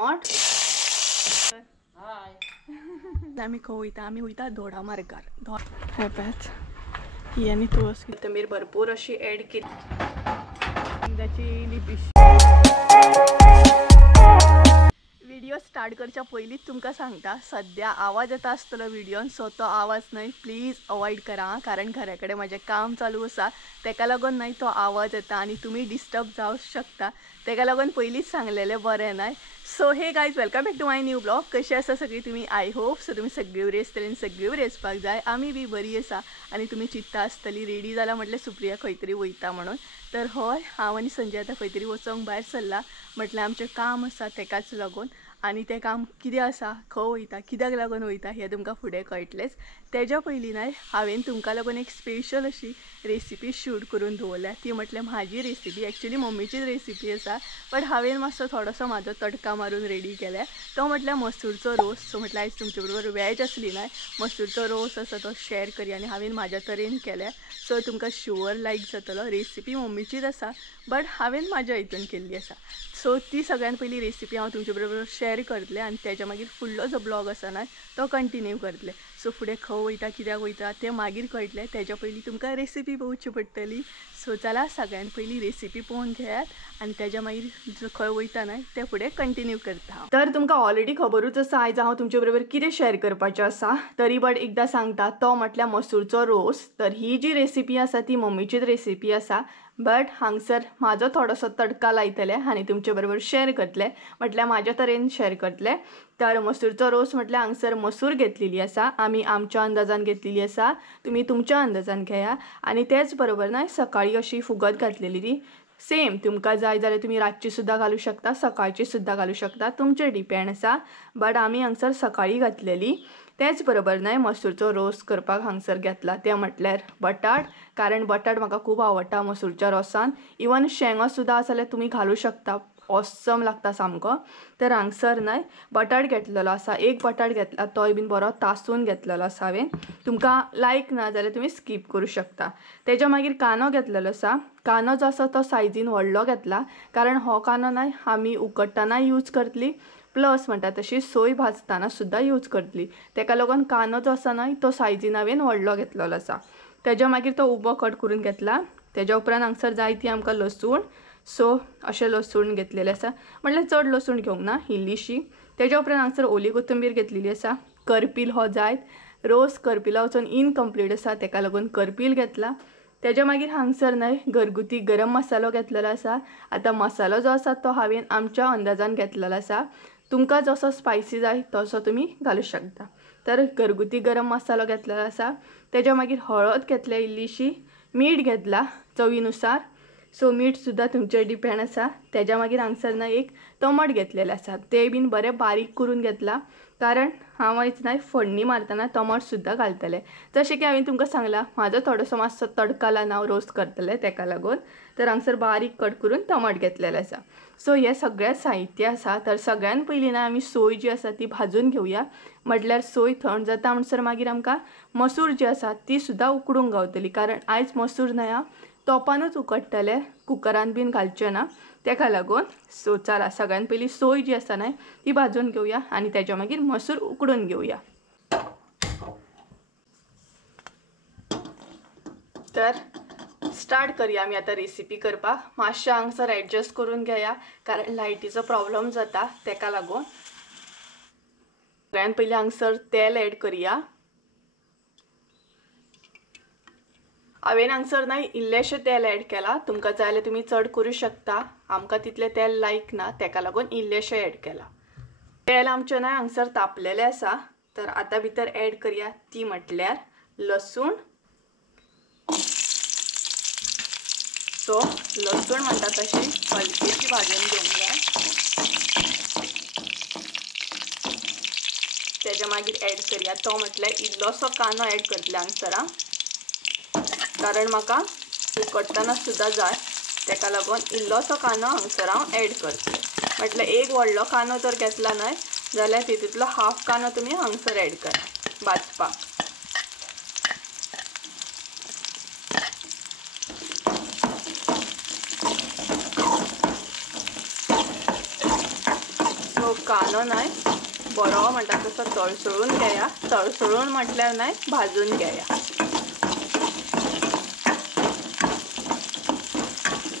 आमट आम्ही आम्ही वयता धोडा मार्गार हे पळयात ही आनी तुळस कोथंबीर भरपूर अशी ऍड केली त्याची लिपिश व्हिडिओ स्टार्ट करच्या पयलींच तुमकां सांगता सध्या आवाज येता आसतलो व्हिडिओन सो तो आवाज न्हय प्लीज अवॉइड करा कारण घरा कडेन म्हजें काम चालू आसा तेका लागून न्हय तो आवाज येता आनी तुमी डिस्टर्ब जावं शकता तेका लागून पयलींच सांगलेलें बरें न्हय so hey guys welcome back to my new blog कशी आसा सगळीं तुमी आय होप सो तुमी सगळीं बरी आसतली सगळीं बरी आसपाक जाय आमी बी बरी आसा आनी तुमी चिंतता आसतली रेडी जाला म्हटल्यार सुप्रिया खंय तरी वयता म्हणून तर हय हांव आनी संजय आतां खंय तरी वचोंक भायर सरला म्हटल्यार आमचें काम आसा तेकाच लागून आनी तें काम कितें आसा खंय वयता कित्याक लागून वयता हें तुमकां फुडें कळटलेंच तेज्या पयलीं न्हय हांवें तुमकां लागून एक स्पेशल अशी रेसिपी शूट करून दवरल्या ती म्हटल्यार म्हाजी रेसिपी एक्चुअली मम्मीचीच रेसिपी आसा बट हांवें मातसो थोडोसो म्हाजो तडका मारून रेडी केला तो म्हटल्यार मसूरचो रोस सो म्हटल्यार आयज तुमचे बरोबर वॅज आसली न्हय मसूरचो रोस आसा तो शेअर करी आनी हांवें म्हाज्या तरेन केल्या सो तुमकां शुअर लायक जातलो रेसिपी मम्मीचीच आसा बट हांवें म्हाज्या हितून केल्ली आसा सो ती सगळ्यान पयली रेसिपी हांव तुमचे बरोबर शेअर करतलें आनी तेज्या मागीर फुडलो जो ब्लॉग आसा न्हय तो कंटिन्यू करतलें सो फुडें खंय वयता कित्याक वयता तें मागीर कळटलें तेज्या पयलीं तुमकां रेसिपी पळोवची पडटली सो चला सगळ्यान पयलीं रेसिपी पळोवन घेयात आनी तेज्या मागीर खंय वयता न्हय तें फुडें कंटिन्यू करता तर तुमकां ऑलरेडी खबरूच आसा आयज हांव तुमचे बरोबर कितें शेअर करपाचें आसा तरी बट एकदां सांगता तो म्हटल्यार मसूरचो रोस तर ही जी रेसिपी आसा ती मम्मीचीच रेसिपी आसा बट हांगसर म्हाजो थोडोसो तडका लायतलें आनी तुमचे बरोबर शेअर करतलें म्हटल्यार म्हाज्या तरेन शेअर करतलें तर मसूरचो रोस म्हटल्यार हांगसर मसूर घेतलेली आसा आमी आमच्या अंदाजान घेतलेली आसा तुमी तुमच्या अंदाजान घेया आनी तेच बरोबर न्हय सकाळी अशी फुगत घातलेली ती सेम तुमकां जाय जाल्यार तुमी रातची सुद्दां घालूं शकता सकाळची सुद्दां घालूं शकता तुमचेर डिपेंड आसा बट आमी हांगसर सकाळी घातलेली तेच बरोबर न्हय मसूरचो रोस करपाक हांगसर घेतला तें म्हटल्यार बटाट कारण बटाट म्हाका खूब आवडटा मसूरच्या रोसान इवन शेंगो सुद्दां आसा जाल्यार तुमी घालूं शकता ऑसम लागता सामको तर हांगसर न्हय बटाट घेतलेलो आसा एक बटाट घेतला तोय बीन बरो तासून घेतलेलो आसा हांवें तुमकां लायक ना जाल्यार तुमी स्कीप करूं शकता तेज्या मागीर कांदो घेतलेलो आसा कांदो जो आसा तो सायजीन व्हडलो घेतला कारण हो कांदो न्हय आमी उकडटना यूज करतली प्लस म्हणटा तशी सोय भाजतना सुद्दां यूज करतली तेका लागून कांदो जो आसा न्हय तो सायजीन हांवें व्हडलो घेतलेलो आसा तेज्या मागीर तो उबो कट करून घेतला तेज्या उपरांत हांगसर जाय ती आमकां लसूण सो अशें लसूण घेतलेलें आसा म्हटल्यार चड लसूण घेवंक ना इल्लीशी तेज्या उपरांत हांगसर ओली कोथंबीर घेतलेली आसा करपील हो जायत रोस करपिला वचून इनकम्प्लीट आसा तेका लागून करपील घेतला तेज्या मागीर हांगसर न्हय घरगुती गरम मसालो घेतलेलो आसा आतां मसालो जो आसा तो हांवें आमच्या अंदाजान घेतलेलो आसा तुमकां जसो स्पायसी जाय तसो तुमी घालूं शकता तर घरगुती गरम मसालो घेतलेलो आसा तेज्या मागीर हळद घेतल्या इल्लीशी मीठ घेतला चवीनुसार सो मीठ सुद्दां तुमचेर डिपेंड आसा तेज्या मागीर हांगसर न्हय एक टमाट घेतलेले आसा ते बीन बरें बारीक करून घेतला कारण हांव आयज न्हय फोडणी मारतना टमाट सुद्दां घालतलें जशें की हांवें तुमकां सांगलां म्हाजो थोडोसो मातसो तडका लावन हांव रोस्ट करतलें तेका लागून तर हांगसर बारीक कट करून टमाट घेतलेलें आसा सो हें सगळें साहित्य आसा तर सगळ्यान पयलीं ना आमी सोय जी आसा ती भाजून घेवया म्हटल्यार सोय थंड जाता म्हणसर मागीर आमकां मसूर जी आसा ती सुद्दां उकडूंक गावतली कारण आयज मसूर न्हय हांव तोपानूच उकडटलें कुकरान बीन घालचें ना तेका लागून सो चला सगळ्यान पयलीं सोय जी आसा न्हय ती भाजून घेवया आनी तेज्या मागीर मसूर उकडून घेवया तर स्टार्ट करूया आमी आतां रेसिपी करपाक मातशें हांगसर एडजस्ट करून घेया कारण लायटीचो प्रॉब्लेम जाता तेका लागून सगळ्यान पयलीं हांगसर तेल एड करूया हांवें हांगसर न्हय इल्लेशें तेल एड केलां तुमकां जाय जाल्यार तुमी चड करूं शकता आमकां तितलें तेल लायक ना तेका लागून इल्लेशें एड केलां तेल आमचें न्हय हांगसर तापलेलें आसा तर आतां भितर एड करूया ती म्हटल्यार लसूण सो लसूण म्हणटा तशी हलकीशी भाजून घेवंक जाय तेज्या मागीर एड करूया तो म्हटल्यार इल्लोसो कांदो एड करतले हांगसर कारण म्हाका उकडटना सुद्दां जाय तेका लागून इल्लोसो कांदो हांगसर हांव एड करतलें म्हटल्यार एक व्हडलो कांदो जर घेतला न्हय जाल्यार तितूंतलो हाफ कांदो तुमी हांगसर एड करा भाजपाक सो सो कांदो नाही बरो म्हणटा तसो तळसळून घेया. तळसळून म्हटल्यार नाही भाजून घेया.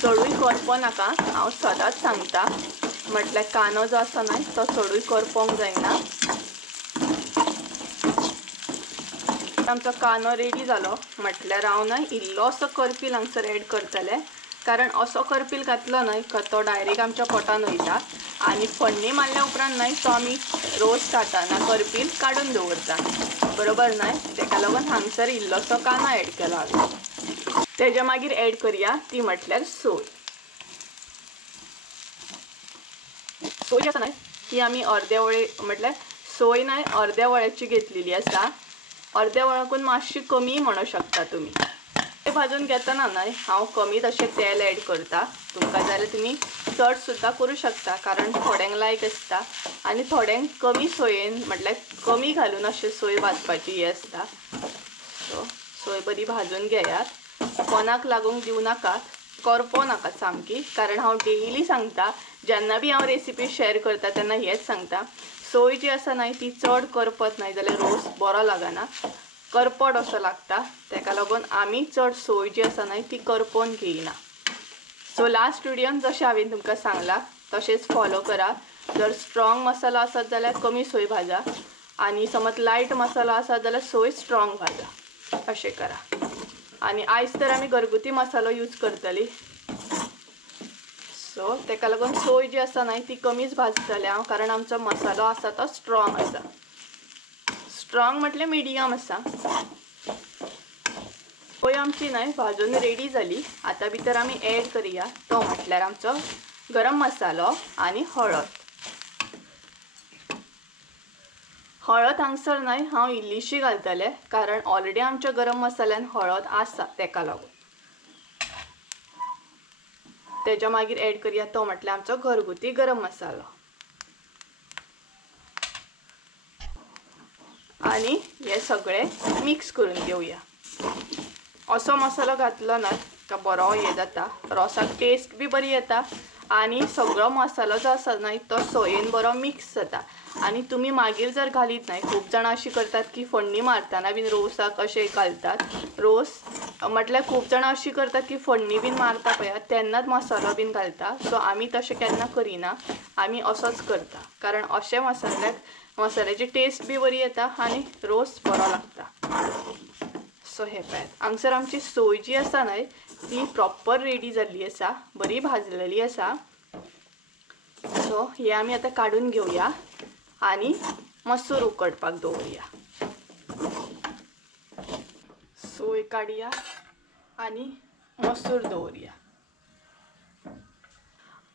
चडूय करपो नाका. हांव सदांच सांगता म्हटल्यार कांदो जो आसा न्हय तो चडूय करपोंक जायना. आमचो कांदो रेडी जालो म्हटल्यार हांव न्हय इल्लोसो करपील हांगसर एड करतलें. कारण असो करपील घातलो न्हय का तो डायरेक्ट आमच्या पोटान वयता आनी फोडणी मारल्या उपरांत न्हय तो आमी रोस्ट घालतना करपील काडून दवरता. बरोबर न्हय. तेका लागून हांगसर इल्लोसो कांदो एड केलो हांवें. तेज्या मागीर एड करया ती म्हटल्यार सोय. सोय आसा न्हय ती आमी अर्दे वळे म्हटल्यार सोय न्हय अर्द्या वळ्याची घेतलेली आसा. अर्द्या वळाकून मातशी कमी म्हणू शकता तुमी. ते भाजून घेतना न्हय हांव कमी तशें तेल एड करता. तुमकां जाल्यार तुमी चड सुद्दां करूं शकता कारण थोड्यांक लायक आसता आनी थोड्यांक कमी सोयेन म्हटल्यार कमी घालून अशें सोय भाजपाची ही आसता. सो सोय बरी भाजून घेयात. कोणाक लागूंक दिवं नाकात. करपो नाका सामकी. कारण हांव डेली सांगता जेन्ना बी हांव रेसिपी शेअर करता तेन्ना हेच सांगता सोय जी आसा न्हय ती चड करपत न्हय जाल्यार रोस बरो लागना. करपट असो लागता. तेका लागून आमी चड सोय जी आसा न्हय ती करपोवन घेयना. सो लास्ट व्हिडियोन जशें हांवें तुमकां सांगलां तशेंच फॉलो करा. जर स्ट्रॉंग मसालो आसत जाल्यार कमी सोय भाजा आनी समज लायट मसालो आसत जाल्यार सोय स्ट्रॉंग भाजा. अशें करा. आनी आयज तर आमी घरगुती मसालो यूज करतली. सो तेका लागून सोय जी आसा न्हय ती कमीच भाजतलें हांव कारण आमचो मसालो आसा तो स्ट्रॉंग आसा. स्ट्रॉंग म्हटल्यार मिडियम आसा. सोय आमची न्हय भाजून रेडी जाली. आतां भितर आमी एड करया तो म्हटल्यार आमचो गरम मसालो आनी हळद. हळद हांगसर न्हय हांव इल्लीशी घालतलें कारण ऑलरेडी आमच्या गरम मसाल्यान हळद आसा तेका लागून. तेज्या मागीर एड करया तो म्हटल्यार आमचो घरगुती गरम मसालो. आनी हे सगळें मिक्स करून घेवया. असो मसालो घातलो ना का बरो हे जाता. रोसाक टेस्ट बी बरी येता आनी सगळो मसालो जो आसा न्हय तो सोयेन बरो मिक्स जाता. आनी तुमी मागीर जर घालीत न्हय खूब जाणां अशीं करतात की फोडणी मारतना बीन रोसाक अशें घालतात. रोस म्हटल्यार खूब जाणां अशीं करतात की फोडणी बीन मारता पळयात तेन्नाच मसालो बीन घालता. सो आमी तशें केन्ना करिना. आमी असोच करता कारण अशें मसाल्याची टेस्ट बी बरी येता आनी रोस बरो लागता. सो हे पळयात हांगसर आमची सोय जी आसा न्हय ती प्रॉपर रेडी जाल्ली आसा. बरी भाजलेली आसा. सो हे आमी आतां काडून घेवया आनी मसूर उकडपाक दवरया. सोय काडया आनी मसूर दवरया.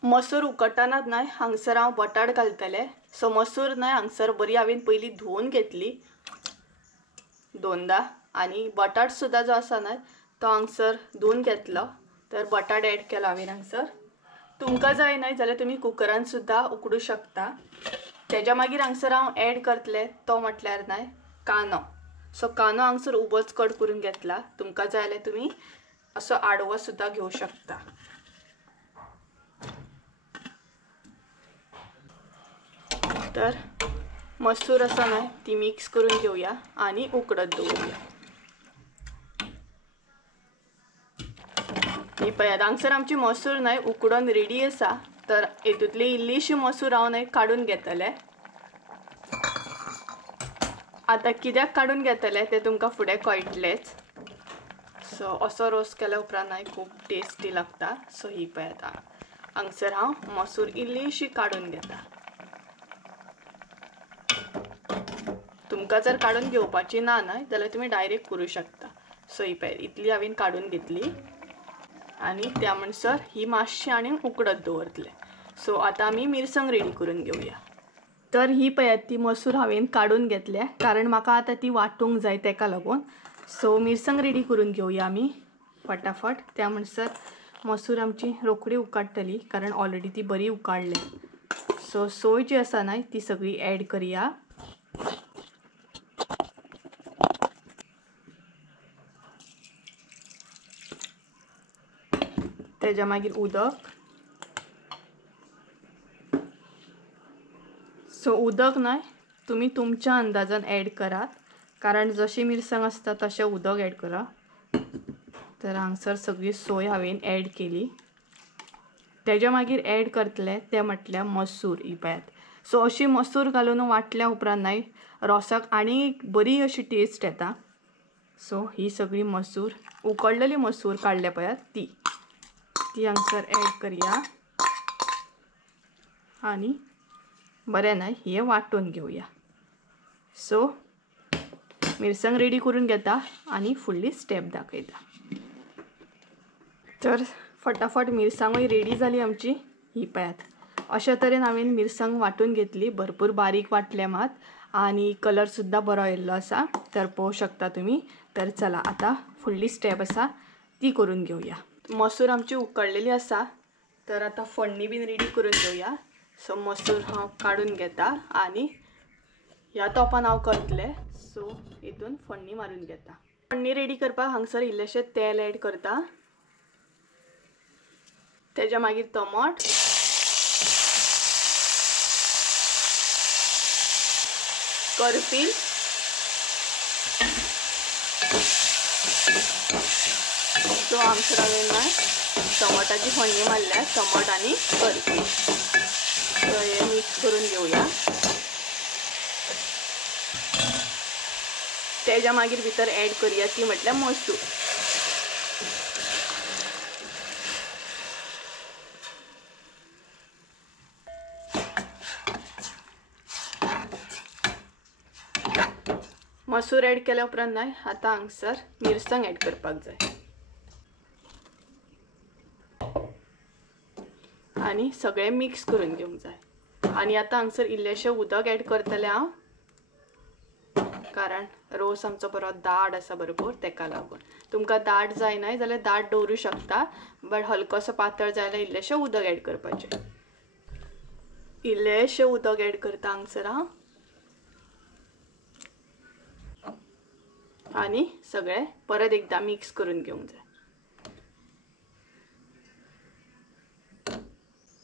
मसूर उकडटनाच न्हय हांगसर हांव बटाट घालतलें. सो मसूर न्हय हांगसर बरी हांवें पयलीं धुवन घेतली 2दा आनी बटाट सुद्दां जो आसा न्हय तो हांगसर धुवन घेतलो. तर बटाट एड केलो हांवें हांगसर. तुमकां जाय न्हय जाल्यार तुमी कुकरान सुद्दां उकडूं शकता. तेज्या मागीर हांगसर हांव एड करतलें तो म्हटल्यार न्हय कांदो. सो कांदो हांगसर उबोच कट करून घेतला. तुमकां जाय जाल्यार तुमी असो आडवो सुद्दां घेवं शकता. तर मसूर आसा न्हय ती मिक्स करून घेवया आनी उकडत दवरया. ही पळयात हांगसर आमची मसूर न्हय उकडून रेडी आसा. तर हेतूंतली इल्लीशी मसूर हांव न्हय काडून घेतलें. आतां कित्याक काडून घेतलें तें तुमकां फुडें कळटलेंच. सो असो रोस केल्या उपरांत न्हय खूब टेस्टी लागता. सो ही पळयात हांगसर हांव मसूर इल्लीशी काडून घेता. तुमकां जर काडून घेवपाची ना न्हय जाल्यार तुमी डायरेक्ट करूं शकता. सो ही पळयात इतली हांवें काडून घेतली आनी त्या म्हणसर ही मातशी आनी उकडत दवरतलें. सो आतां आमी मिरसांग रेडी करून घेवया. तर ही पळयात ती मसूर हांवें काडून घेतल्या कारण म्हाका आतां ती वांटूंक जाय तेका लागून. सो मिरसांग रेडी करून घेवया आमी फटाफट. त्या म्हणसर मसूर आमची रोखडी उकडटली कारण ऑलरेडी ती बरी उकडल्या. सो सोय जी आसा न्हय ती सगळी एड करया. तेज्या मागीर उदक सो उदक नाही तुम्ही तुमच्या अंदाजान ॲड करात, कारण जशी मिरसांग असता तशें उदक ॲड करा. तर हांगसर सगळी सोय हांवें ॲड केली. तेज्या मागीर ॲड करतले ते म्हटल्यार मसूर ही पळयात. सो अशी मसूर घालून वाटल्या उपरांत नाही रोसाक आनी बरी अशी टेस्ट येता. सो ही सगळी मसूर उकडलेली मसूर काढल्या पळयात ती हांगसर ॲड करूया आणि बरें नाही हे वाटून घेऊया. सो मिरसांग रेडी करून घेता आणि फुडली स्टेप दाखयता. तर फटाफट मिरसांगूय रेडी जाली आमची. ही पळयात अशा तरेन हांवें मिरसांग वाटून घेतली. भरपूर बारीक वाटले मात आणि कलर सुद्धा बरो येयल्लो आसा. तर पळोवंक शकता तुम्ही. तर चला आता फुडली स्टेप आसा ती करून घेऊया. मसूर आमची उकडलेली आसा. तर आता फोडणी बीन रेडी करून घेऊया. सो मसूर हांव काढून घेता आणि ह्या तोपान हांव करतले. सो हितून फोडणी मारून घेता. फोडणी रेडी करपाक हांगसर इल्लेशें तेल ॲड करता. तेज्या मागीर टमाट, करपील, सो हांगसर हांवें ना टमाटाची फोडणी मारल्या. टमाट आनी करपील सो हे मिक्स करून घेऊया. तेज्या मागीर भितर ॲड करूया ती म्हटल्यार मसूर. मसूर ॲड केल्या उपरांत नाही आता हांगसर मिरसांग ॲड करपाक जाय आणि सगळे मिक्स करून घेवंक जाय. आणि आता हांगसर इल्लेशें उदक ॲड करतले हांव, कारण रोस आमचो बरो दाट आसा भरपूर तेका लागून. तुमकां दाट जायना जाल्यार दाट दवरूं शकता, बट हलकोसो पातळ जाय जाल्यार इल्लेशें उदक ॲड करपाचें. इल्लेशें उदक ॲड करता हांगसर हांव आणि सगळे परत एकदा मिक्स करून घेवंक जाय.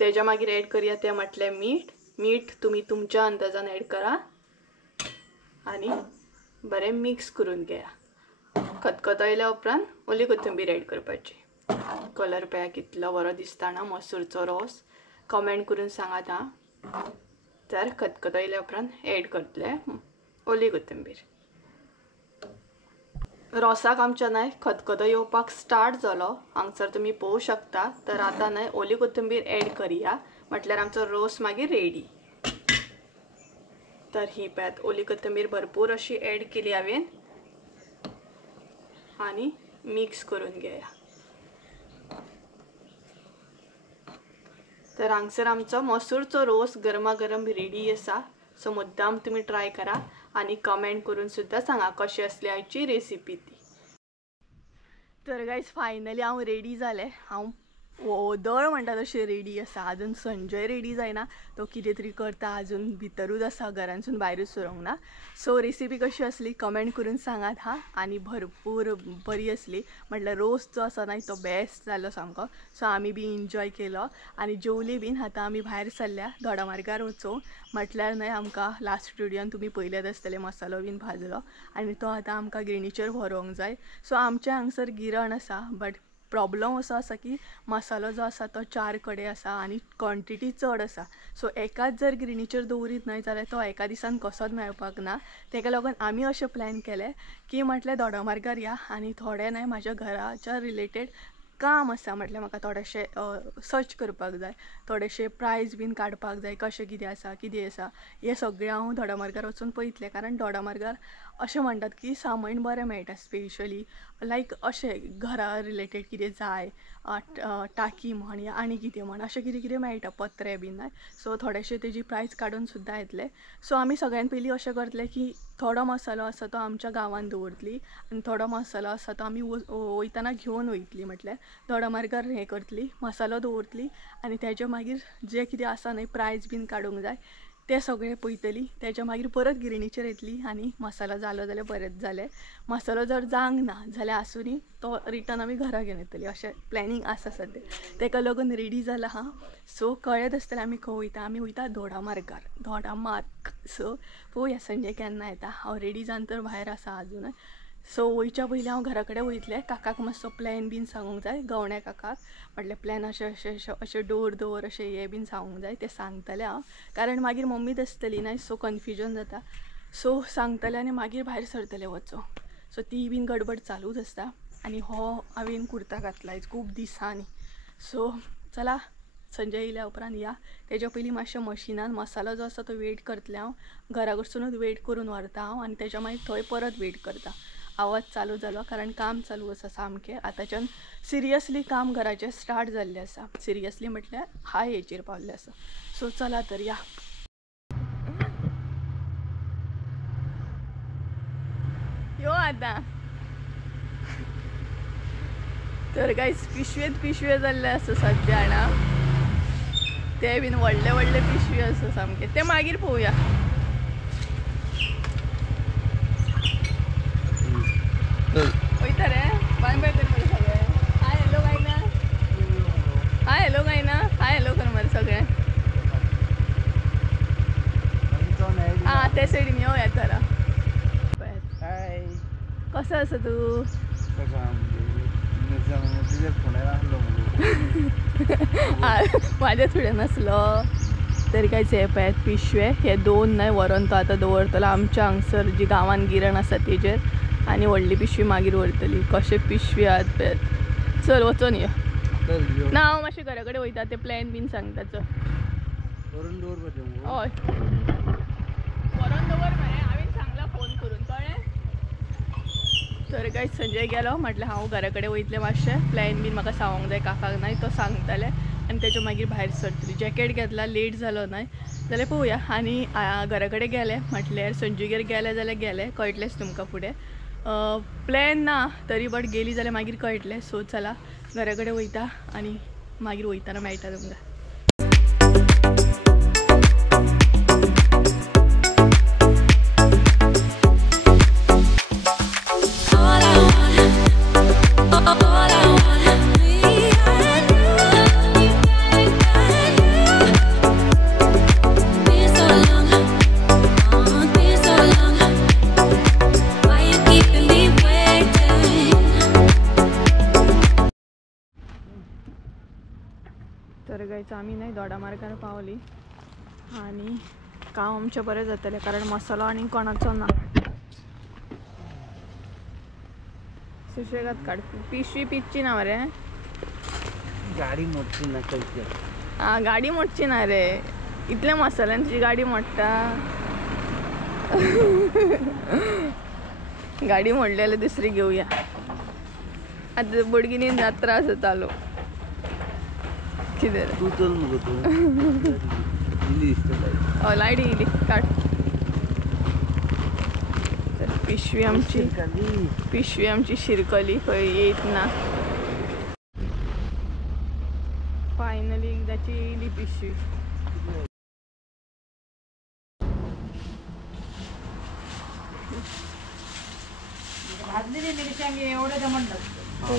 तेज्या मागीर ॲड करूया ते म्हटलें मीठ. मीठ तुम्ही तुमच्या अंदाजान ॲड करा आणि बरें मिक्स करून घेया. खतखतयल्या उपरांत ओली कोथिंबीर ॲड करपाची. कलर पळया कितलो बरो दिसता ना मसूरचो रोस. कमेंट करून सांगात हां. तर खतखतयल्या उपरांत ॲड करतले ओली कोथिंबीर. रोसाक आमच्या नाही खतखतो येवपाक स्टार्ट जालो हांगसर तुम्ही पळोवंक शकता. तर आता नाही ओली कोथिंबीर ॲड करूया म्हटल्यार आमचो रोस मागीर रेडी. तर ही पळयात ओली कोथिंबीर भरपूर अशी ॲड केली हांवें आणि मिक्स करून घेया. तर हांगसर आमचो मसूरचो रोस गरमागरम रेडी आसा. सो मुद्दाम तुम्ही ट्राय करा आणि कमेंट करून सुद्धा सांगा कशी असली आयची रेसिपी ती. तर गायज फायनली हांव रेडी जालें. हांव वोदळ म्हणटा तशें रेडी आसा. अजून संजय रेडी जायना, तो कितें तरी करता अजून भितरूच आसा, घरांसून भायरूच सरूंक ना. सो रेसिपी कशी असली कमेंट करून सांगात हां. आणि भरपूर बरी असली म्हटल्यार रोस जो आसा ना तो बेस्ट जालो सामको. सो आमी बी एन्जॉय केलो आणि जेवली बीन. आतां आमी भायर सरल्या दोडामार्गार वचूंक. म्हटल्यार न्हय आमकां लास्ट व्हिडियोन तुमी पळयलेच आसतले मसालो बीन भाजलो आणि तो आतां आमकां गिरणीचेर व्हरोंक जाय. सो आमच्या हांगसर गिरण आसा, बट प्रॉब्लम असो आसा की मसालो जो आसा तो 4 कडे आसा आणि क्वॉन्टिटी चड आसा. सो एकाच जर गिरणीचेर दवरीत न्हय जाल्यार तो एका दिसान कसोच मेळपाक ना. तेका लागून आमी अशें प्लॅन केलें की म्हटल्यार दोडामार्गार या आणि थोडे न्हय म्हाज्या घराच्या रिलेटेड काम आसा. म्हटल्यार म्हाका थोडेशें सर्च करपाक जाय, थोडेशे प्रायस बीन काडपाक जाय, कशें कितें आसा हें सगळें हांव दोडामार्गार वचून पळयतलें. कारण दोडामार्गार अशें म्हणटात की सामान बरें मेळटा, स्पेशली लायक अशें घरा रिलेटेड कितें जाय, टाकी म्हण या आनी कितें म्हण अशें कितें कितें मेळटा, पत्रे बीन. सो थोडेशे तेजी प्रायस काडून सुद्दां येतले. सो आमी सगळ्यान पयलीं अशें करतले की थोडो मसालो आसा तो आमच्या गांवांत दवरतली आनी थोडो मसालो आसा तो आमी वयतना घेवन वयतली. म्हटल्यार दोडामार्गार हें करतली, मसालो दवरतली आणि तेजे मागीर जे कितें आसा न्हय प्रायस बीन काडूंक जाय ते सगळे पळयतली त्याच्या मागीर परत गिरणीचेर येतली आनी मसालो जालो जाल्यार परत जालें मसालो जर जावंक ना जाल्यार आसुनी तो रिटर्न आमी घरा घेवन येतली अशें प्लॅनिंग आसा सद्या तेका लागून रेडी जाला हा सो कळत आसतलें आमी खंय वयता आमी वयता दोडामार्ग सो पळोवया संजय केन्ना येता हांव रेडी जावन तर भायर आसा अजून सो वयच्या पयलीं हांव घरा कडेन वयतलें काकाक मातसो प्लॅन बीन सांगूंक जाय गवण्या काकाक म्हटल्यार प्लॅन अशें दवर अशें हें बीन सांगूंक जाय तें सांगतलें हांव कारण मागीर मम्मीच आसतली न्हय सो कन्फ्युजन जाता सो सांगतलें आनी मागीर भायर सरतलें वचूं सो ती बीन गडबड चालूच आसता आनी हो हांवें कुर्ता घातला खूब दिसांनी सो चला संजय येयल्या उपरांत या तेच्या पयलीं मातशें मशिनान मसालो जो आसा तो वेट करतलें हांव घरा कडसूनच वेट करून व्हरता हांव आनी तेच्या मागीर थंय परत वेट करता आवाज चालू जालो कारण काम चालू आसा सामकें आतांच्यान सिरियसली काम घराचें स्टार्ट जाल्लें आसा सिरियसली म्हटल्यार हाय हेचेर पावल्लें आसा सो चला तर या यो आतां तर गायज पिशवे जाल्ले आसा सद्या ना ते बीन व्हडले पिशवी आसा सामके ते मागीर पळोवया वयता रे बाय बाय कर मरे सगळे हाय हॅलो काय ना हाय हॅलो कर मरे सगळे हां ते सायडीन येवया तर कसो आसा तू माझ्या फुड्यान आसलो तरी काय हे पळयात पिशवे हे 2 न्हय व्हरोन तो आतां दवरतलो आमच्या हांगसर जी गांवान गिरण आसा तेजेर आनी व्हडली पिशवी मागीर व्हरतली कशे पिशवी आहात पळयात चल वचून यो ना हांव मातशें घरा कडेन वयता ते प्लॅन बीन सांगता चल हय व्हरोन दवर मरे हांवें सांगला फोन करून कळ्ळें तर काय संजय गेलो म्हटल्यार हांव घरा कडेन वयतलें मातशें प्लॅन बीन म्हाका सांगूंक जाय काकाक न्हय तो सांगतलें आनी तेच्या मागीर भायर सरतली जॅकेट घेतला लेट जालो न्हय जाल्यार पळोवया आनी घरा कडेन गेले म्हटल्यार संजूगेर गेले जाल्यार गेले कळटलेंच तुमकां फुडें प्लॅन ना तरी बट गेली जाल्यार मागीर कळटलें सो चला घरा कडेन वयता आनी मागीर वयताना मेळटा तुमकां तर गायचं आम्ही नाही दोडामार्गार पावली आणि काम आमचें बरें जातलें कारण मसालो आनी कोणाचो ना सुशेगाद काड पिशवी पिच्ची ना मरे गाडी मोडची ना चलते हां गाडी मोडची ना रे इतल्या मसाल्यान तुजी गाडी मोडटा गाडी मोडली जाल्यार दुसरी घेवया आतां बोडगिनीन जात्रा आसा चालू कितें तू चल मगो तू हय लायट येयली काड तर पिशवी आमची शिरकली खंय येयत ना फायनली एकदाची येयली पिशवी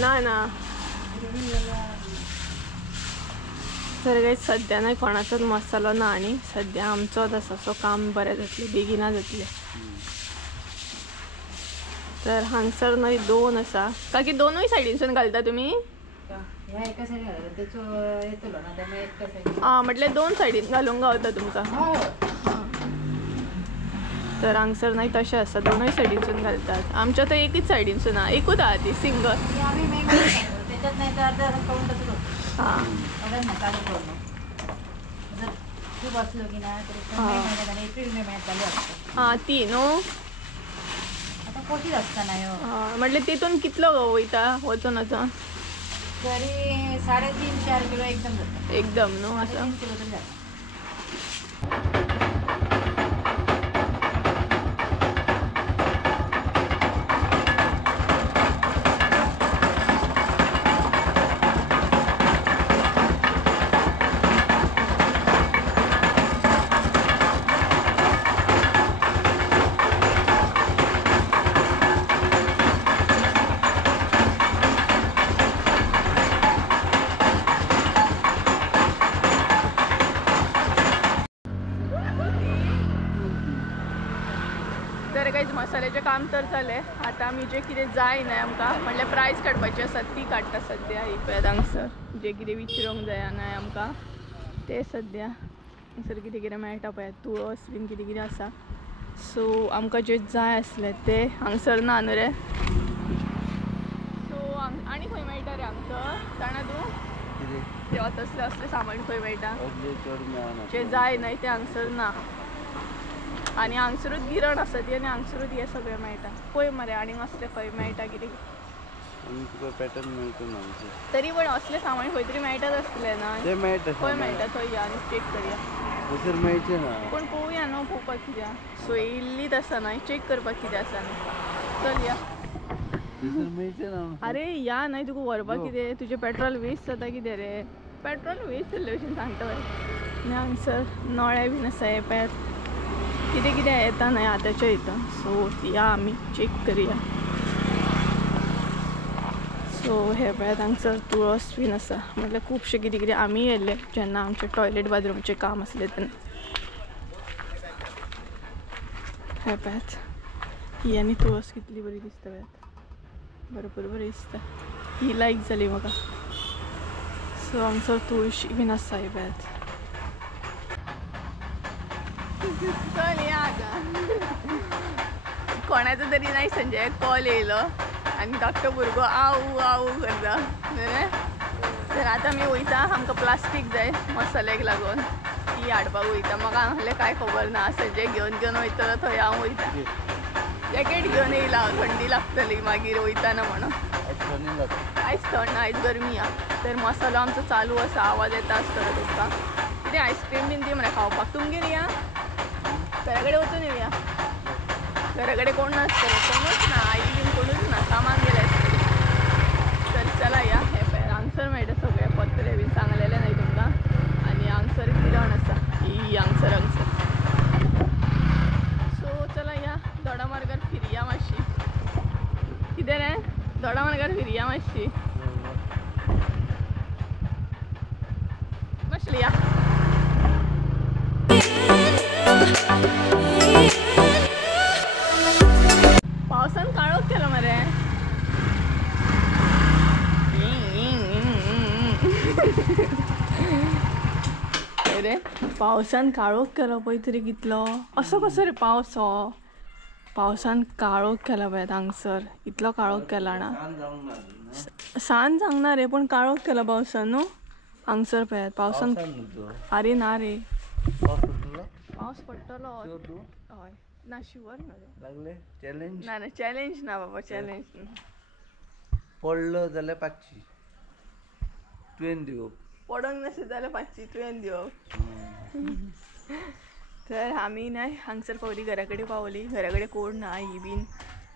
ना ना तर काही सद्या नाही कोणाचोच मसालो ना आणि सद्या आमचोच आसा सो काम बरें जातलें बेगिना जातलें तर हांगसर न्हय 2 आसा काकी दोनूय सायडीनसून घालता तुमी हां म्हटल्यार 2 सायडीन घालूंक गावता तुमकां तर हांगसर न्हय तशें आसा दोनूय सायडीनसून घालतात आमच्या तर एकूच सायडीनसून आहा एकूच आहा ती सिंगल हां ती न्हू म्हटल्यार तितून कितलो वयता वचून वचून तरी 3.5-4 किलो एकदम जाता एकदम न्हू असं गायज मसाल्याचें काम तर जालें. आतां आमी जें कितें जाय न्हय आमकां म्हणल्यार प्रायस काडपाची आसा ती काडटा सद्या. ही पळय हांगसर जें कितें विचारूंक जाय न्हय आमकां तें सद्या हांगसर कितें कितें मेळटा पळय तुळस बीन कितें कितें आसा. सो आमकां जें जाय आसलें तें हांगसर ना न्हू रे. सो आनी खंय मेळटा रे हांगसर जाणा तूं कितें ते असलें सामान खंय मेळटा असले चड मेळना. जें जाय न्हय तें हांगसर ना. आनी हांगसरूच गिरण आसा ती आनी हांगसरूच हें सगळें मेळटा. पळय मरे आनीक असलें खंय मेळटा कितें आनी तुका पॅटर्न मेळटा ना हांगसर. तरी पण असलें सामान खंय तरी मेळटाच आसलें ना. ते मेळटा खंय मेळटा थंय या आनी चेक करया. थंयसर मेळचें ना. पूण पळोवया न्हू पळोवपाक कितें सो येयल्लीच आसा न्हय चेक करपाक कितें आसा न्हय. चल या. थंयसर मेळचें ना. अरे या न्हय तुका व्हरपाक कितें तुजें पेट्रोल वेस्ट जाता कितें रे. पेट्रोल वेस्ट जाल्ले भशेन सांगता पळय. आनी हांगसर नळे बीन आसा हे पळय कितें कितें येता न्हय आतांच्या हितून. सो या आमी चेक करया. सो हे पळयात हांगसर तुळस बीन आसा म्हटल्यार खुबशे कितें कितें आमी येयल्ले जेन्ना आमचें टॉयलेट बाथरूमचें काम आसलें तेन्ना. हे पळयात ही आनी तुळस कितली बरी दिसता पळयात. भरपूर बरी दिसता. ही लायक जाली म्हाका. सो हांगसर तुळशी बीन आसा हे पळयात. चल या कोणाचो तरी नाही संजय कॉल येयलो आनी धाकटो भुरगो आऊ आऊ करता न्हय. तर आतां आमी वयता आमकां प्लास्टीक जाय मसाल्याक लागून ती हाडपाक वयता. म्हाका आहलें कांय खबर ना. संजय घेवन घेवन वयतलो थंय हांव वयता. जॅकेट घेवन येयला हांव थंडी लागतली मागीर वयताना म्हणून. आयज थंड आयज गरमी आहा. तर मसालो आमचो चालू आसा आवाज येता आसतलो तुमकां. कितें आयस्क्रीम बीन दी मरे खावपाक तुमगेर या. घरा कडेन वचून येवया. घरा कडेन कोण नासतलें कोणूच ना आई बीन कोणूच ना कामाक गेले. तर चला या. हे पळय हांगसर मेळटा सगळे पत्रे बीन सांगलेले न्हय तुमकां. आनी हांगसर गिरण आसा ही हांगसर सो चला या दोडा मार्गार फिरया मातशी. कितें रे दोडा मार्गार फिरया मातशी. मातशी या. पावसान काळोख केलो मरे. अरे पावसान काळोख केलो पळय तरी कितलो. असो कसो रे पावस हो. पावसान काळोख केला पळय हांगसर. इतलो काळोख केला ना. सांज जावंक रे पण काळोख केला पावसान न्हू हांगसर पळयात. पावसान अरे ना रे पावस पडटलो. हय ना शुअर ना लागले चॅलेंज ना ना चॅलेंज ना बाबा चॅलेंज पडलो जाल्यार पांचशी तुवें दिवप. पडोंक नासत जाल्यार 500 तुवें दिवप. तर आमी न्हय हांगसर पावली घरा कडेन पावली. घरा कडेन कोण ना ही बीन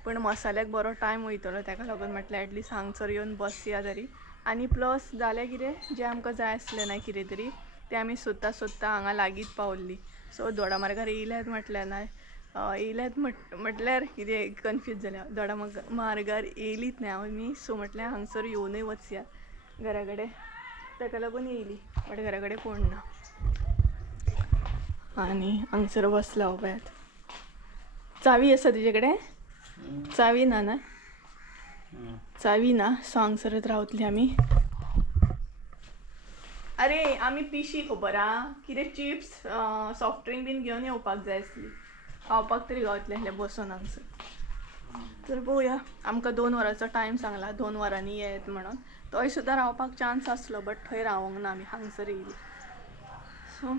पण मसाल्याक बरो टायम वयतलो ताका लागून म्हटल्यार एटलिस्ट हांगसर येवन बसया तरी. आनी प्लस जालें कितें जें आमकां जाय आसलें ना कितें तरी तें आमी सोदता सोदता हांगा लागींच पावल्ली. सो दोडा मार्गार येयल्यात म्हटल्यार न्हय येयल्यात म्हटल्यार कितें कन्फ्यूज जालें. दोडा मार्गार येयलीच न्हय आमी. सो म्हटल्यार हांगसर येवनूय वचया घरा कडेन ताका लागून येयली. बट घरा कडेन कोण ना आनी हांगसर बसला हो पळयात. चावी आसा तुजे कडेन. चावी ना ना चावी ना. सो हांगसरच रावतली आमी. अरे आमी पिशी खबर आहा कितें चिप्स सॉफ्ट ड्रिंक बीन घेवन येवपाक जाय आसली. खावपाक तरी गावतलें आसलें बसून हांगसर. तर पळोवया आमकां 2 वरांचो टायम सांगला 2 वरांनी येत म्हणून. थंय सुद्दां रावपाक चान्स आसलो बट थंय रावोंक ना आमी हांगसर येयली. सो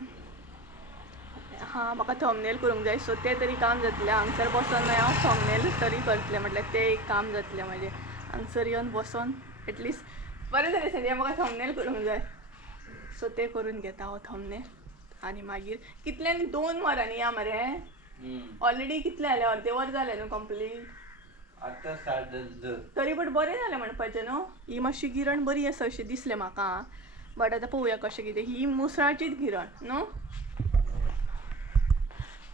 हां म्हाका थंबनेल करूंक जाय. सो तें तरी काम जातलें. हांगसर बसून न्हय हांव थंबनेल तरी करतलें म्हटल्यार तें एक काम जातलें म्हाजें. हांगसर येवन बसून एटलिस्ट बरें जालें संजय म्हाका थंबनेल करूंक जाय. सो तें करून घेता हांव थंबनेल. आनी मागीर कितल्यांनी 2 वरांनी या मरे. ऑलरेडी कितले जाले अर्दे वर जालें न्हू कंप्लीट. आतां स्टार्ट जालें तरी बट बरें जालें म्हणपाचें न्हू. ही मातशी गिरण बरी आसा अशें दिसलें म्हाका. बट आतां पळोवया कशें कितें. ही मुसळाचीच गिरण न्हू.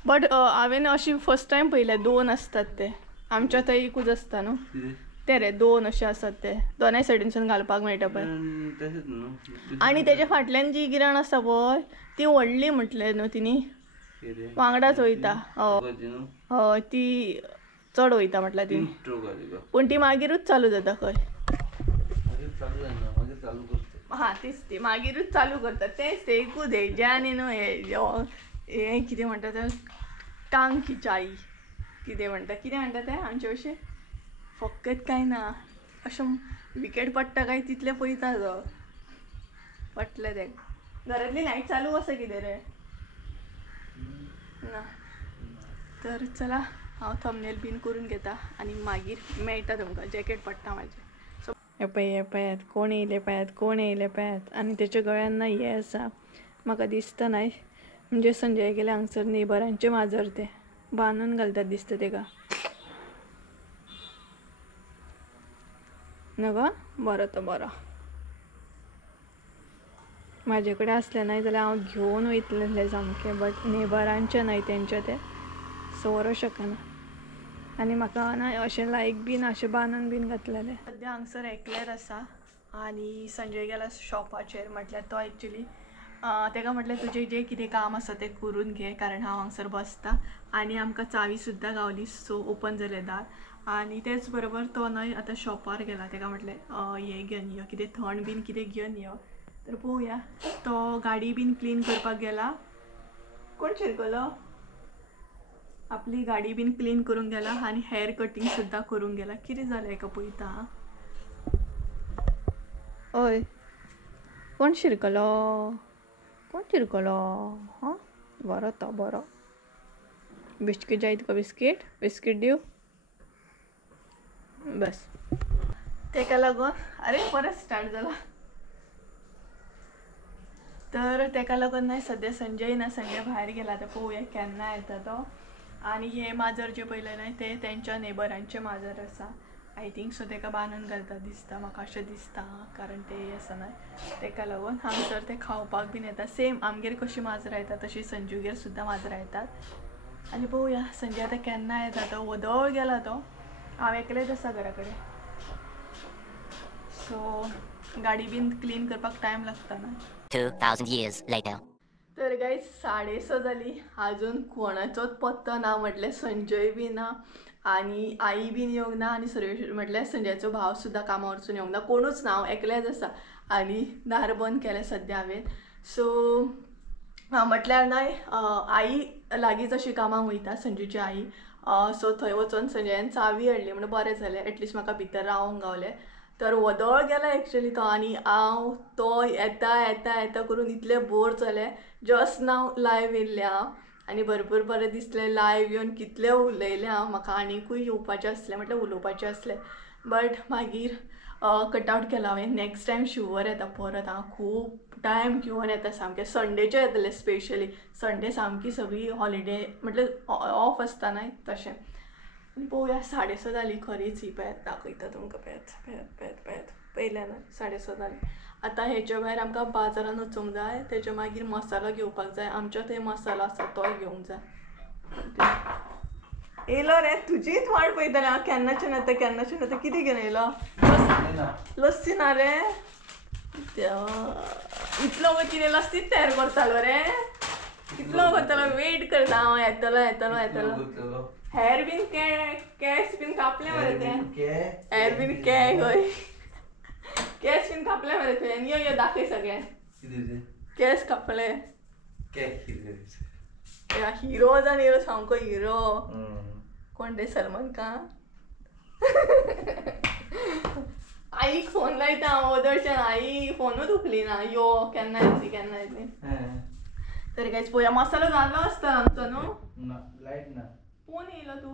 बट हांवें अशी फर्स्ट टायम पळयल्या 2 आसतात ते. आमच्या थंय एकूच आसता न्हू ते रे 2 अशे आसात ते. दोनाय सायडीनसून घालपाक मेळटा पळय. तशेंच न्हू. आनी तेच्या फाटल्यान जी गिरण आसा पळय ती व्हडली म्हटलें न्हू तिणी वांगडाच वयता. हय ती चढ वयता म्हटल्यार ती स्ट्रोक आली बा पूण ती मागीरूच चालू जाता खंय मागीर चालू जायना मागीर चालू करता हा तीच ती मागीरूच चालू करतात तेच ते एकूच हेज्यान न्हू हे कितें म्हणटा ते टांग खिचाई कितें म्हणटा ते आमचे अशें फकत काय ना अशें विकेट पडटा काय तितलें पळयता जो पटलें तें घरांतली लायट चालू आसा कितें रे ना तर चला हांव थंबनेल बीन करून घेता आनी मागीर मेळटा तुमकां जॅकेट पडटा म्हाजें सो हे पळयात कोण येयले पळयात आनी तेच्या गळ्यान ना हे आसा म्हाका दिसता नाय म्हणजे संजय गेले हांगसर नेबरांचे माजर ते बांदून घालतात दिसता तेका नगो बरो तो बरो म्हाजे कडेन असलें नाय जाल्यार हांव घेवन वयतलें सामकें बट नेबरांचे न्हय तेंचे ते सवरो शकना आनी म्हाका ना अशें लायक बीन अशें बांदून बीन घातलेलें सद्या हांगसर एकल्यार आसा आनी संजय गेला शॉपाचेर म्हटल्यार तो एक्चुली तेका म्हटल्यार तुजें जें कितें काम आसा तें करून घे कारण हांव हांगसर बसता आनी आमकां चावी सुद्दां गावली सो ओपन जालें दार आनी तेच बरोबर तो न्हय आतां शॉपार गेला तेका म्हटलें हें घेवन यो कितें थंड बीन कितें घेवन यो तर पळोवया तो गाडी बीन क्लीन करपाक गेला कोण शिरकलो आपली गाडी बीन क्लीन करूंक गेला आनी हेअर कटींग सुद्दां करूंक गेला कितें जालें हेका पळयता ओय कोण शिरकलो हां बरो तो बरो बिस्कीट जाय तुका बिस्कीट दिवं बस तेका लागून अरे परत स्टार्ट जाला तर तेका लागून ना सद्या संजय भायर गेला तर पळोवया केन्ना येता तो आनी हे माजर जे पळयले ना ते तेंच्या नेबरांचे माजर आसा आय थिंक सो तेका बांदून घालता दिसता म्हाका अशें दिसता कारण ते आसा न्हय तेका लागून हांगसर ते खावपाक बीन येता सेम आमगेर कशी माजरां येता तशी संजूगेर सुद्दां माजरां येतात आनी पळोवया संजय आतां केन्ना येता तो वदळ गेला तो हांव एकलेंच आसा घरा कडेन सो गाडी बीन क्लीन करपाक टायम लागता ना 2000 years later. तर गायज 6:30 जाली अजून कोणाचोच पत्तो ना म्हटल्यार संजय बी ना आनी आई बीन येवंक ना आनी सुरेश म्हटल्यार संजयचो भाव सुद्दां कामा वरसून येवंक ना कोणूच ना हांव एकलेंच आसा आनी दार बंद केलें सद्या हांवें सो म्हटल्यार न्हय आई लागींच अशी कामाक वयता संजूची आई सो थंय वचून संजयान चावी हाडली म्हणून बरें जालें एटलिस्ट म्हाका भितर रावंक गावलें तर वदळ गेला एक्चुअली तो आनी हांव तो येता करून इतलें बोर जालें जस्ट नाव लायव्ह येयल्लें हांव आनी भरपूर बरें दिसलें लायव्ह येवन कितलें उलयलें हांव म्हाका आनीकूय येवपाचें आसलें म्हटल्यार उलोवपाचें आसलें बट मागीर कट आवट केलो हांवें नेक्स्ट टायम शुवर येता परत हांव खूब टायम घेवन येता सामकें संडेचें येतलें स्पेशली संडे सामकी सगळी हॉलिडे म्हटल्यार ऑफ आसता न्हय तशें पळोवया 6:30 जाली खरीच ही पळयात दाखयता तुमकां पळयात पयल्या ना 6:30 जाली आतां हेच्या भायर आमकां बाजारान वचूंक जाय तेच्या मागीर मसालो घेवपाक जाय आमच्या थंय मसालो आसा तोय घेवंक जाय येयलो रे तुजीच वाट पळयतालें हांव केन्नाच्यान येता कितें घेवन येयलो लस्सी ना रे इतलो कितें लस्सीच तयार करतालो रे कितलो करतालो वेट करता हांव येतलो हेअर बीन केस बीन कापले मरे ते हेअर बीन खंय केस बीन कापले मरे तुवें यो दाखय सगळें केस कापले हिरो जावन येयलो सामको हिरो कोण ते सलमान खान आईक फोन लायता हांव वदळच्यान आई फोनूच उखली ना यो केन्ना येतली तर गायज पळोवया मसालो जालो आसता आमचो न्हू लायट ना कोण येयलो तू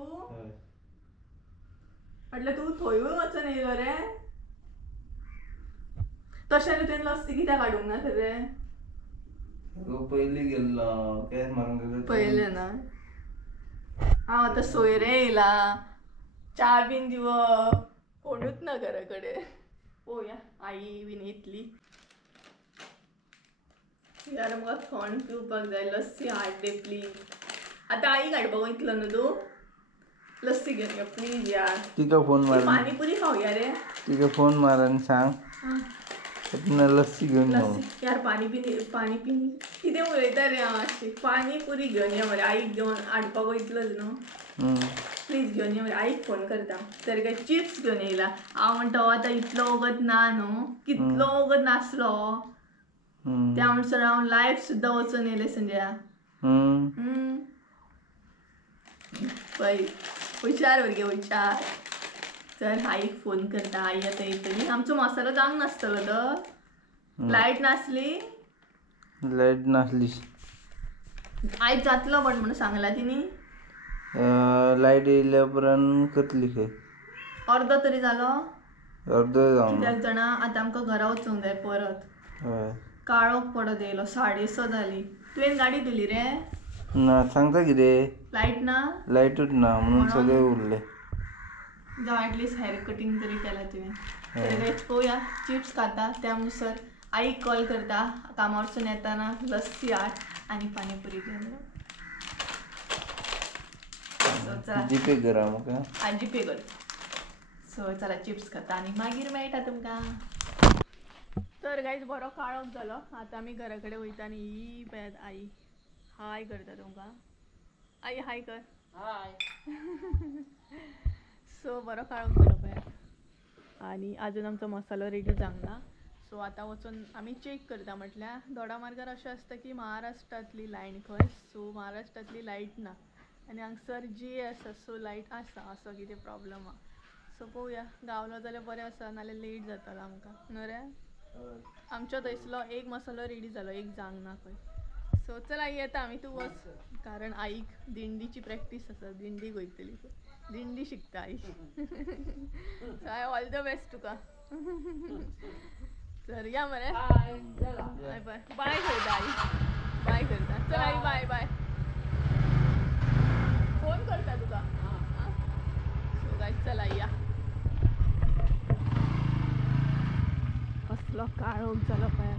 म्हटल्यार तू थंयूय वचून येयलो रे तशें रे तुवें लस्सी कित्याक काडूंक ना तर रे पयलीं गेल्लो केस मारूंक गेलो पयलें ना हांव आतां सोयरे येयला च्या बीन दिवप कोणूच ना घरा कडेन पळोवया आई बीन येतली यार म्हाका थंड पिवपाक जाय लस्सी हाड दे प्लीज आतां आई काडपाक वयतलो न्हू तूं लस्सी घेवन यो प्लीज यार तिका फोन मार पानीपुरी खावया रे तिका फोन मार आनी सांग सपना लस्सी घेऊन जाऊ. लस्सी यार पाणी पिणी किती उलयता रे हांव अशी पाणी पुरी घेवन या मरे आईक घेवन हाडपाक वयतलोच न्हू प्लीज घेवन या मरे आईक फोन करता तर काय चिप्स घेवन येयला हांव म्हणटा आतां इतलो वगत ना न्हू कितलो वगत नासलो त्या म्हणसर हांव लायफ सुद्दां वचून येयलें संजया पळय हुशार भुरगे हुशार तर आईक फोन करता आई आतां येतली आमचो मसालो जावंक नासतलो तो लायट नासली आयज जातलो पण म्हणून सांगला तिणी लायट येयल्या उपरांत करतली खंय अर्दो तरी जालो अर्दो जावं कित्याक जाणा आतां आमकां घरा वचूंक जाय परत हय काळोख पडत येयलो 6:30 जाली तुवें गाडी दिली रे ना सांगता कितें लायट ना लायटूच ना म्हणून सगळे उरले जावं ऍटलिस्ट हेअर कटिंग तरी केला तुवें तर पळोवया चिप्स खाता त्या अनुसार आईक कॉल करता कामा वचून येताना लस्सी हाड आनी पाणीपुरी घेवन सो चला जीपे करा म्हाका आजी पे कर सो चला चिप्स खाता आनी मागीर मेळटा तुमकां तर गायज बरो काळोख जालो आतां आमी घरा कडेन वयता आनी ही पळयात आई हाय करता तुमकां आई हाय कर हाय सो बरो काळोख जालो पळयात आनी आजून आमचो मसालो रेडी जावंक ना सो आतां वचून आमी चॅक करता म्हटल्यार दोडामार्गार अशें आसता की महाराष्ट्रांतली लायन खंय सो महाराष्ट्रांतली लायट ना आनी हांगसर जी आसा सो लायट आसा असो कितें प्रॉब्लम आहा सो पळोवया गावलो जाल्यार बरें आसा नाल्यार लेट जातलो आमकां न्हू रे आमचो थंयसलो एक मसालो रेडी जालो एक जावंक ना खंय सो चल आई येता आमी तूं वच कारण आईक दिंडीची प्रॅक्टीस आसा दिंडीक वयतली दिंडी शिकता आई आय ऑल द बेस्ट तुका तर या मरे बाय बाय बाय करता आई बाय करता चल आई बाय बाय फोन करता तुका सो गायज चला या कसलो काळोख जालो पळय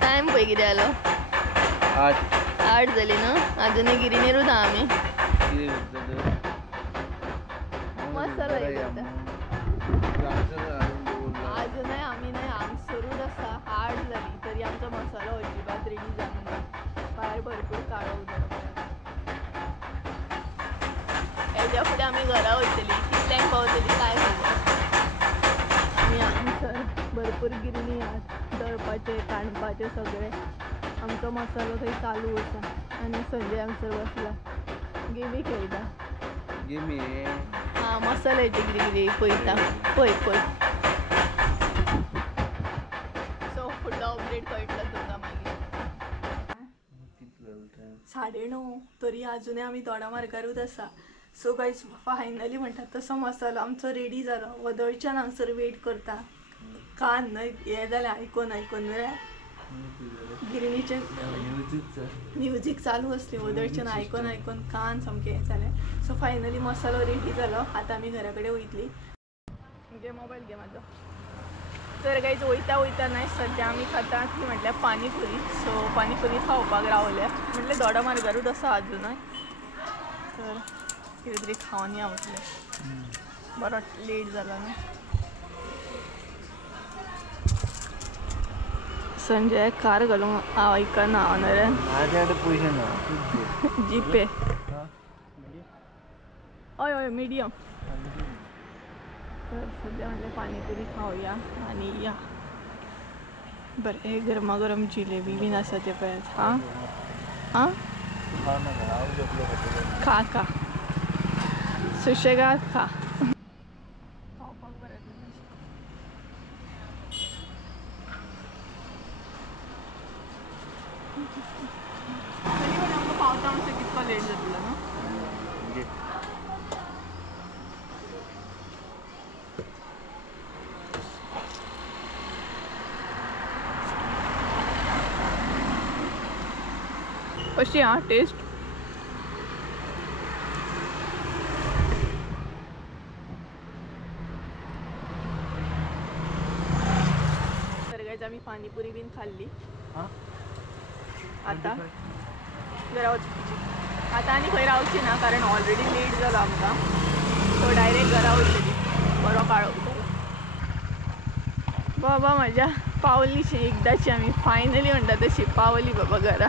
टायम पळय कितें जालो 8 जाली न्हू आजुनूय गिरिनीरूच आहा आमी मसालो आजुनूय आमी न्हय हांगसरूच आसा 8 जाली तरी आमचो मसालो अजिबात रेडी जावंक ना भायर भरपूर काळोख जालो हेज्या फुडें आमी घरा वयतली कितल्यांक पावतली काय खबर आमी हांगसर भरपूर गिरणी आहात दळपाचे काणपाचे सगळे आमचो मसालो थंय चालू आसा आनी संजय हांगसर बसला गेमी खेळटा गेमी हां मसाल्याचे कितें कितें पळयता पळय सो फुडलो अपडेट कळटलो तुमकां मागीर 9:30 तरी आजुनूय आमी दोडामार्गारूच आसा सो गायज फायनली म्हणटात तसो मसालो आमचो रेडी जालो वदळच्यान हांगसर वेट करता कान न्हय हे जालें आयकोन रे गिरणीचे म्युजीक चालू आसली वदळच्यान आयकोन कान सामकें हें जालें सो फायनली मसालो रेडी जालो आतां आमी घरा कडेन वयतली घे मोबायल घे म्हाजो तर गायज वयता न्हय सद्या आमी खाता ती म्हटल्यार पानीपुरी सो पानीपुरी खावपाक रावल्या म्हटल्यार दोडामार्गारूच आसा आजुनूय तर कितें तरी खावन या म्हटलें बरो लेट जाला न्हू संजय कार घालूंक हांव आयकना न्हू रे माझ्या कडेन पयशे ना जीपे हय हय मिडियम तर सद्या म्हणल्यार पानीपुरी खावया आनी या बरें गरमागरम जिलेबी बीन आसा ते पळयात हां खा सुशेगाद खा खावपाक बरें आमकां पावता म्हणसर कितको लेट जातलो न्हू कशी हा टेस्ट? तर गाईज आम्ही पाणीपुरी बिन खाल्ली. आता जरा आता आणि खंय रावची ना, कारण ऑलरेडी लेट झालो आमकां. तो डायरेक्ट घरा वयतली. बरो काळो बाबा, माझ्या पावलीशी एकदाची आम्ही फायनली म्हणटा तशी पावली बाबा घरा.